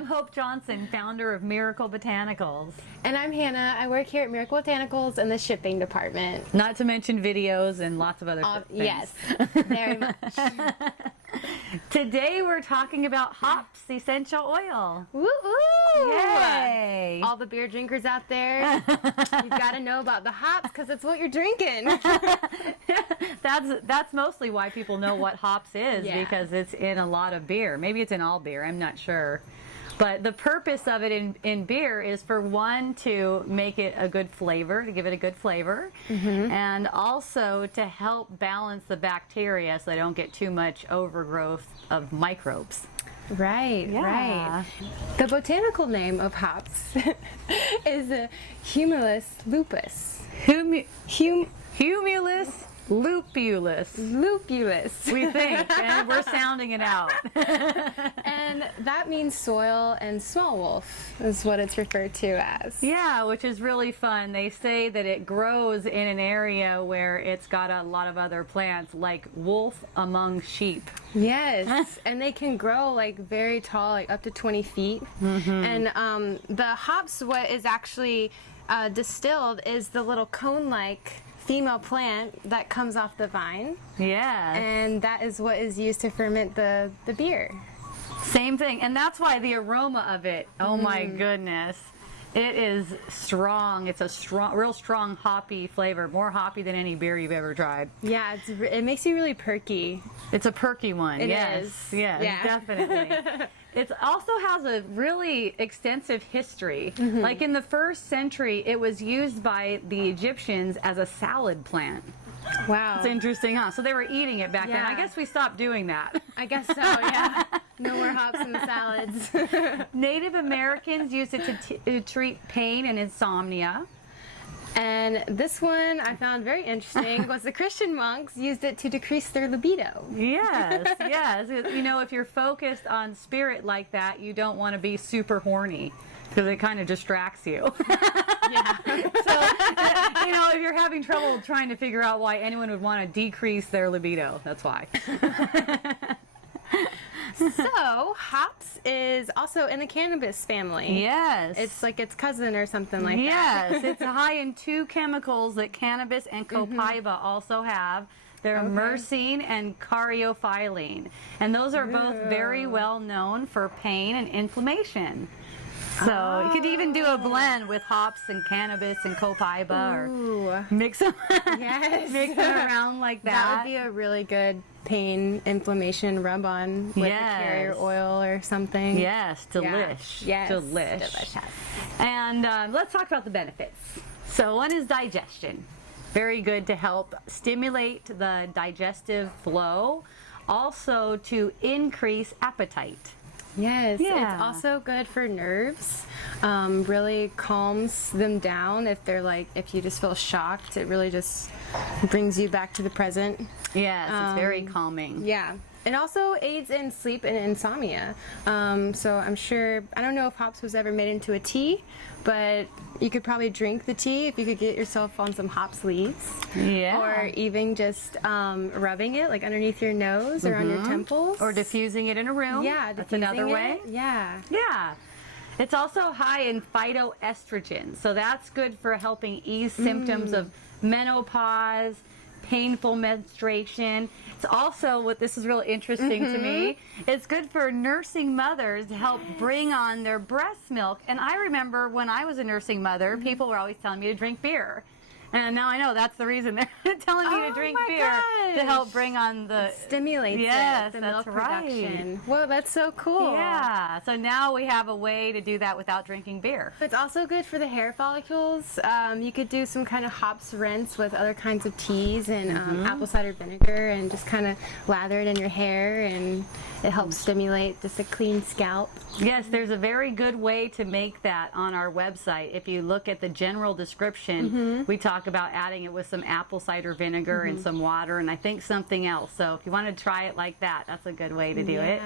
I'm Hope Johnson, founder of Miracle Botanicals. And I'm Hannah. I work here at Miracle Botanicals in the shipping department. Not to mention videos and lots of other things. Yes, very much. Today we're talking about hops essential oil. Woo-woo! Yay! All the beer drinkers out there, you've got to know about the hops because it's what you're drinking. That's mostly why people know what hops is, Yeah. because it's in a lot of beer. Maybe it's in all beer, I'm not sure. But the purpose of it in beer is for one, to make it a good flavor, to give it a good flavor, and also to help balance the bacteria so they don't get too much overgrowth of microbes. Right, Yeah. right. The botanical name of hops is Humulus Lupus. Humulus Lupulus. Lupulus. We think, and we're sounding it out. And that means soil and small wolf is what it's referred to as. Yeah, which is really fun. They say that it grows in an area where it's got a lot of other plants, like wolf among sheep. Yes, and they can grow like very tall, like up to 20 feet. And the hops, what is actually distilled is the little cone-like female plant that comes off the vine. Yeah. And that is what is used to ferment the beer. Same thing. And that's why the aroma of it, oh my goodness, it is strong. It's a real strong hoppy flavor, more hoppy than any beer you've ever tried. Yeah, it makes you really perky. It's a perky one. It Yes. is. Yes, Yeah. definitely. It also has a really extensive history. Like in the 1st century, it was used by the Egyptians as a salad plant. Wow. It's interesting, huh? So they were eating it back then. I Yeah. guess we stopped doing that. I guess so, yeah. No more hops in the salads. Native Americans used it to treat pain and insomnia. And this one I found very interesting was the Christian monks used it to decrease their libido. Yes, yes. You know, if you're focused on spirit like that, you don't want to be super horny because it kind of distracts you. Yeah. So, you know, if you're having trouble trying to figure out why anyone would want to decrease their libido, that's why. So, hops is also in the cannabis family. Yes. It's like its cousin or something like that. Yes, it's high in 2 chemicals that cannabis and copaiba also have. They're myrcene and caryophyllene. And those are both very well known for pain and inflammation. So you could even do a blend with hops and cannabis and copaiba, or mix them, Yes. mix them around like that. That would be a really good pain inflammation rub on with a carrier oil or something. Yes, delish. Yes. Delicious. And let's talk about the benefits. So one is digestion. Very good to help stimulate the digestive flow. Also to increase appetite. Yes, Yeah. it's also good for nerves. Really calms them down if they're like, if you just feel shocked, it really just brings you back to the present. Yes, it's very calming. Yeah. It also aids in sleep and insomnia. So I'm sure, I don't know if hops was ever made into a tea, but you could probably drink the tea if you could get yourself on some hops leaves. Yeah. Or even just rubbing it like underneath your nose or on your temples. Or diffusing it in a room. Yeah, that's another diffusing way. it. Yeah. Yeah. It's also high in phytoestrogen, so that's good for helping ease symptoms of menopause, painful menstruation. It's also, this is really interesting to me, it's good for nursing mothers to help bring on their breast milk. And I remember when I was a nursing mother, people were always telling me to drink beer. And now I know that's the reason they're telling me to drink beer, to help bring on the... Stimulates the milk production. Whoa, that's so cool. Yeah, so now we have a way to do that without drinking beer. It's also good for the hair follicles. You could do some kind of hops rinse with other kinds of teas and apple cider vinegar and just kind of lather it in your hair, and it helps stimulate just a clean scalp. Yes, there's a very good way to make that on our website. If you look at the general description, we talk about adding it with some apple cider vinegar and some water and I think something else. So if you want to try it like that, that's a good way to do it.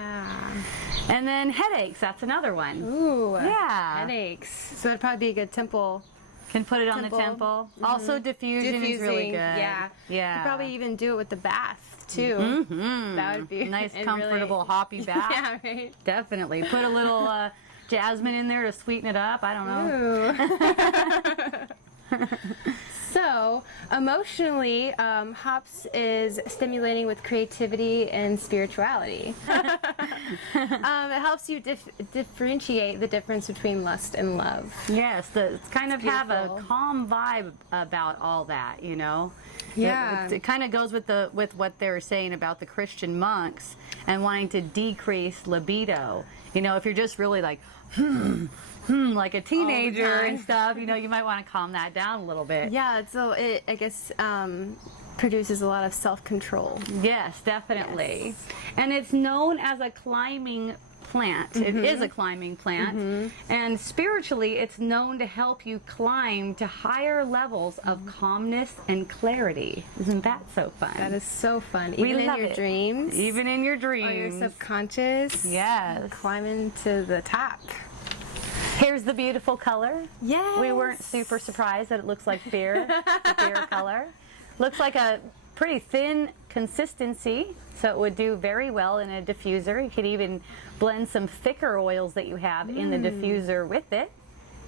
And then headaches, that's another one. Ooh, yeah. Headaches. So that'd probably be a good temple. Can put it on the temple. Also diffusion is really good. Yeah. Yeah. You could probably even do it with the bath too. That would be nice, comfortable, hoppy bath. Yeah, right. Definitely. Put a little jasmine in there to sweeten it up. I don't know. So, emotionally, hops is stimulating with creativity and spirituality. It helps you differentiate the difference between lust and love. Yes, it's kind of have a beautiful. calm vibe about all that, you know. Yeah. It kind of goes with what they were saying about the Christian monks and wanting to decrease libido. You know, if you're just really like, like a teenager and stuff, you know, you might want to calm that down a little bit. Yeah, so it, I guess, produces a lot of self-control. Yes, definitely. Yes. And it's known as a climbing plant. It is a climbing plant. And spiritually, it's known to help you climb to higher levels of calmness and clarity. Isn't that so fun? That is so fun. We Even in love your it. dreams. Even in your Or dreams. your subconscious. Yes. Climbing to the top. Here's the beautiful color. Yes. We weren't super surprised that it looks like beer, the beer color. Looks like a pretty thin consistency, so it would do very well in a diffuser. You could even blend some thicker oils that you have in the diffuser with it.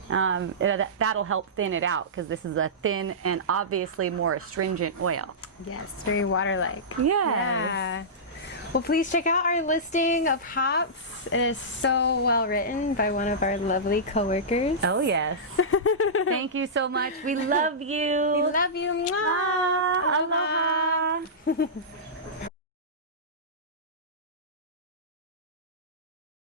That'll help thin it out because this is a thin and obviously more astringent oil. Yes, very water-like. Yes. Yeah. Well, please check out our listing of hops. It is so well written by one of our lovely coworkers. Oh, yes. Thank you so much. We love you. We love you. Mwah. Aloha.